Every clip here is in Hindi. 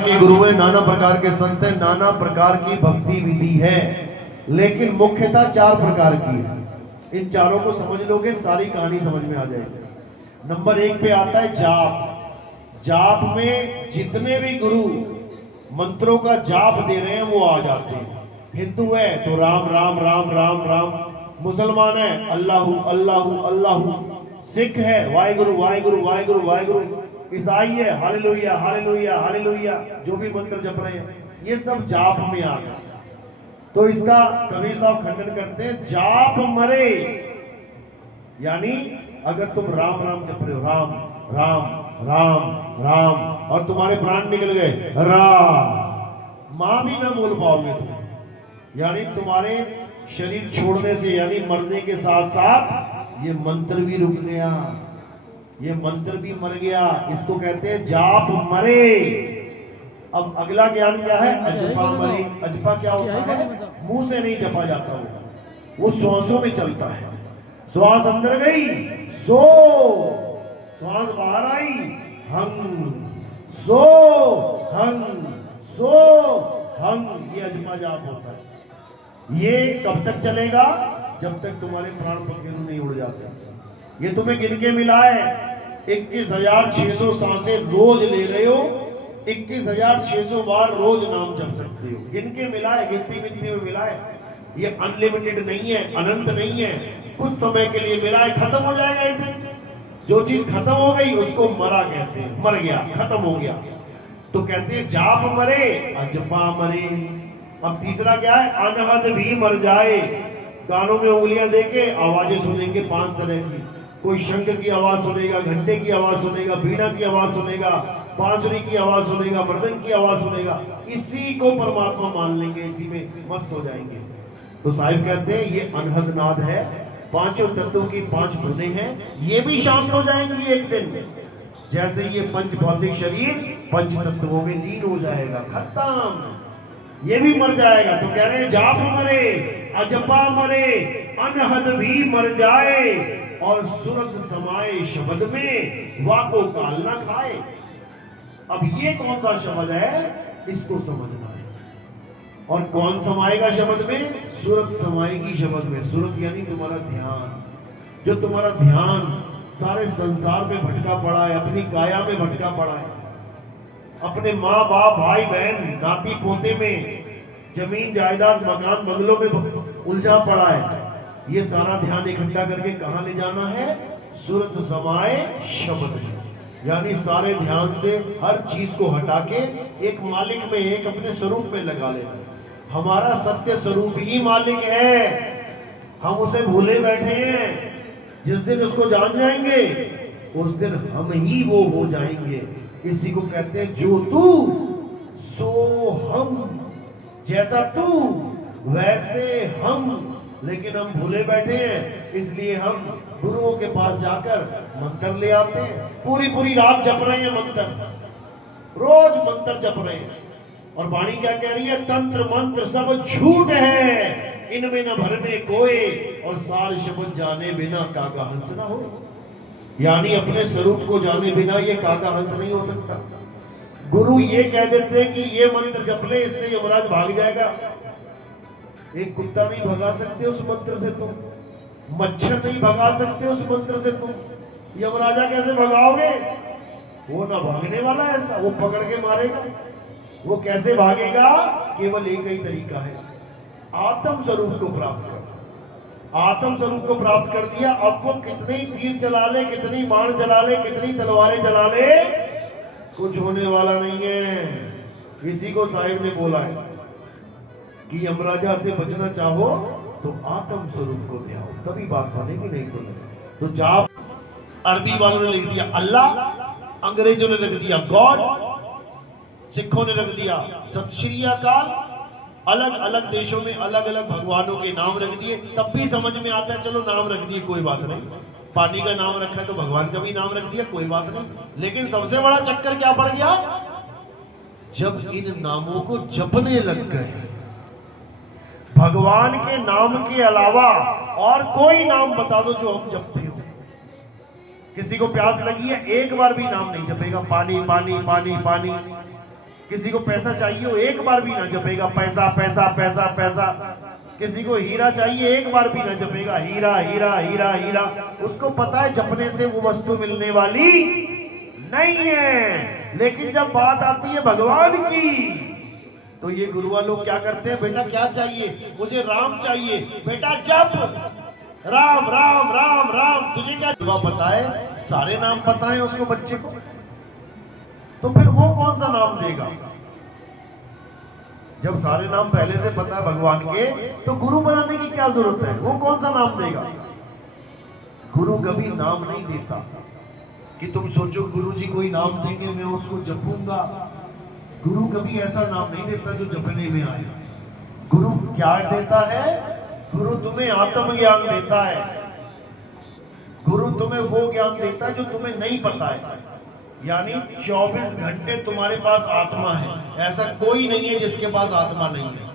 के गुरु है, नाना प्रकार के संत है, नाना प्रकार की भक्ति विधि है, लेकिन मुख्यतः 4 प्रकार की है। इन चारों को समझ लोगे सारी कहानी समझ में आ जाएगी। नंबर 1 पे आता है जाप। जाप में जितने भी गुरु मंत्रों का जाप दे रहे हैं वो आ जाते हैं। हिंदू है तो राम राम राम राम राम, मुसलमान है अल्लाहू अल्लाहू अल्लाहू, सिख है वाहिगुरु वाहिगुरु वाहिगुरु वाहिगुरु, ईसाई है हालेलुया हालेलुया हालेलुया, जो भी मंत्र जप रहे हैं ये सब जाप में आ गए। तो इसका कबीर साहब खंडन करते हैं, जाप मरे, यानी अगर तुम राम राम जप रहे हो, राम राम राम राम, और तुम्हारे प्राण निकल गए राम, मां भी ना बोल पाओगे तुम, यानी तुम्हारे शरीर छोड़ने से यानी मरने के साथ साथ ये मंत्र भी रुक गया, ये मंत्र भी मर गया। इसको कहते हैं जाप मरे। अब अगला ज्ञान क्या है? अजपा मरे। अजपा क्या होता है? मुंह से नहीं जपा जाता, वो श्वासों में चलता है। श्वास अंदर गई सो, श्वास बाहर आई हंग, सो हंग सो हंग, ये अजपा जाप होता है। ये कब तक चलेगा? जब तक तुम्हारे प्राण पखेरु नहीं उड़ जाते। ये तुम्हें गिन के मिला है 21,600 सांसें रोज ले रहे हो, 21,600 बार रोज नाम जप सकते हो। गिन के मिला है, गिनती गिनती में मिला है। ये अनलिमिटेड नहीं है, अनंत नहीं है, कुछ समय के लिए मिला है, खत्म हो जाएगा एक दिन। जो चीज खत्म हो गई उसको मरा कहते हैं, मर गया, खत्म हो गया। तो कहते हैं जाप मरे अजपा मरे। अब तीसरा क्या है? अनहद भी मर जाए। कानों में उंगलियां देके आवाजें सुनेंगे 5 तरह की, कोई शंख की आवाज सुनेगा, घंटे की आवाज सुनेगा, बीड़ा की आवाज सुनेगा, बांसुरी की आवाज सुनेगा, मृदंग की आवाज सुनेगा, इसी को परमात्मा मान लेंगे, इसी में मस्त हो जाएंगे। तो साहिब कहते हैं ये अनहद नाद है, 5 तत्वों की 5 धुनें हैं, ये भी शांत हो जाएंगी एक दिन। जैसे ये पंच भौतिक शरीर 5 तत्वों में लीन हो जाएगा, खत्म, ये भी मर जाएगा। तो कह रहे हैं जाप मरे अजपा मरे, अनहद भी मर जाए, और सुरत समाए शब्द में, वाको काल ना खाए। अब ये कौन सा शब्द है? इसको समझना है। और कौन समाएगा शब्द में? सुरत समाएगी शब्द में। सुरत यानी तुम्हारा ध्यान। जो तुम्हारा ध्यान सारे संसार में भटका पड़ा है, अपनी काया में भटका पड़ा है, अपने माँ बाप भाई बहन नाती पोते में, जमीन जायदाद मकान बंगलों में उलझा पड़ा है, ये सारा ध्यान इकट्ठा करके कहां ले जाना है? सुरत समाए शब्द में, यानी सारे ध्यान से हर चीज को हटा के एक मालिक में, एक अपने स्वरूप में लगा लेना है। हमारा सत्य स्वरूप ही मालिक है, हम उसे भूले बैठे हैं। जिस दिन उसको जान जाएंगे उस दिन हम ही वो हो जाएंगे। इसी को कहते हैं जो तू सो हम, जैसा तू वैसे हम, लेकिन हम भूले बैठे हैं, इसलिए हम गुरुओं के पास जाकर मंत्र ले आते हैं। पूरी रात जप रहे हैं मंत्र, रोज मंत्र जप रहे हैं, और वाणी क्या कह रही है? तंत्र मंत्र सब झूठ है, इनमें न भरने कोई, और सार शब्द जाने बिना काका हंस ना हो। यानी अपने स्वरूप को जाने बिना ये काका हंस नहीं हो सकता। गुरु ये कह देते हैं कि ये मंत्र जप ले, इससे यमराज भाग जाएगा। एक कुत्ता नहीं भगा सकते उस मंत्र से तुम, मच्छर नहीं भगा सकते उस मंत्र से तुम, यमराजा कैसे भगाओगे? वो ना भागने वाला है ऐसा, वो पकड़ के मारेगा। वो कैसे भागेगा? केवल एक ही तरीका है, आत्म स्वरूप को प्राप्त करना। आत्म स्वरूप को प्राप्त कर लिया, अब वो कितने तीर चला ले, कितनी बाण चला ले, कितनी तलवारें चला ले, कुछ होने वाला नहीं है। इसी को साहिब ने बोला है कि यमराजा से बचना चाहो तो आत्म स्वरूप को ध्याओ, तभी बात बनेगी, नहीं तो नहीं। तो जाप अरबी वालों ने लिख दिया अल्लाह, अंग्रेजों ने लिख दिया गॉड, सिखों ने रख दिया सत श्री अकाल। अलग अलग देशों में अलग अलग भगवानों के नाम रख दिए, तब भी समझ में आता है, चलो नाम रख दिए कोई बात नहीं। पानी का नाम रखा है तो भगवान का भी नाम रख दिया, कोई बात नहीं। लेकिन सबसे बड़ा चक्कर क्या पड़ गया? जब इन नामों को जपने लग गए, भगवान के नाम के अलावा और कोई नाम बता दो जो हम जपते हो। किसी को प्यास लगी है, एक बार भी नाम नहीं जपेगा, पानी पानी पानी पानी, किसी को पैसा चाहिए वो एक बार भी ना जपेगा पैसा पैसा पैसा पैसा। किसी को हीरा चाहिए एक बार भी ना जपेगा हीरा हीरा हीरा हीरा। उसको पता है जपने से वो वस्तु मिलने वाली नहीं है। लेकिन जब बात आती है भगवान की तो ये गुरुआ लोग क्या करते हैं, बेटा क्या चाहिए, मुझे राम चाहिए, बेटा जप राम राम राम राम। तुझे क्या जुआ पता है, सारे नाम पता है उसको बच्चे को, तो फिर वो कौन सा नाम देगा। जब सारे नाम पहले से पता है भगवान के तो गुरु बनाने की क्या जरूरत है, वो कौन सा नाम देगा। गुरु कभी नाम नहीं देता कि तुम सोचो गुरु जी कोई नाम देंगे मैं उसको जपूंगा। गुरु कभी ऐसा नाम नहीं देता जो जपने में आए। गुरु क्या देता है, गुरु तुम्हें आत्मज्ञान देता है। गुरु तुम्हें वो ज्ञान देता है जो तुम्हें नहीं पता है। यानी 24 घंटे तुम्हारे पास आत्मा है। ऐसा कोई नहीं है जिसके पास आत्मा नहीं है,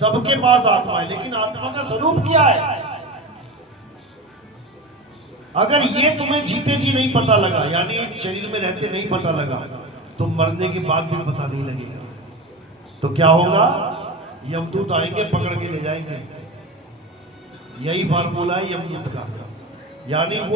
सबके पास आत्मा है। लेकिन आत्मा का स्वरूप क्या है, अगर ये तुम्हें जीते जी नहीं पता लगा, यानी इस शरीर में रहते नहीं पता लगा, तो मरने के बाद भी पता नहीं लगेगा। तो क्या होगा, यमदूत आएंगे पकड़ के ले जाएंगे। यही फार्मूला है यमदूत का। यानी वो